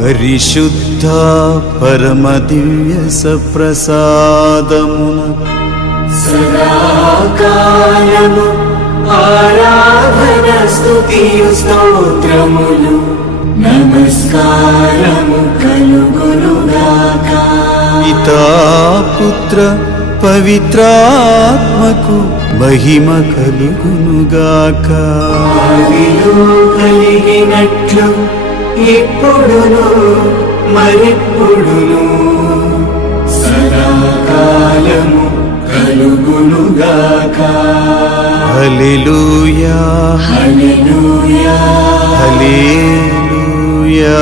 పరిశుద్ధ పరమ దివ్య సప్రసాదమున సదాకాలము ఆరాధన స్తుతియు స్తోత్రములు నమస్కారము కలుగునుగాక. పితా పుత్ర పవిత్రాత్మకు మహిమ కలుగునుగాక. ఆదిలో కలిగినట్లు ఇప్పుడును మరెప్పుడును సదాకాలము కలుగునుగాక. హల్లెలూయా హల్లెలూయా హల్లెలూయా.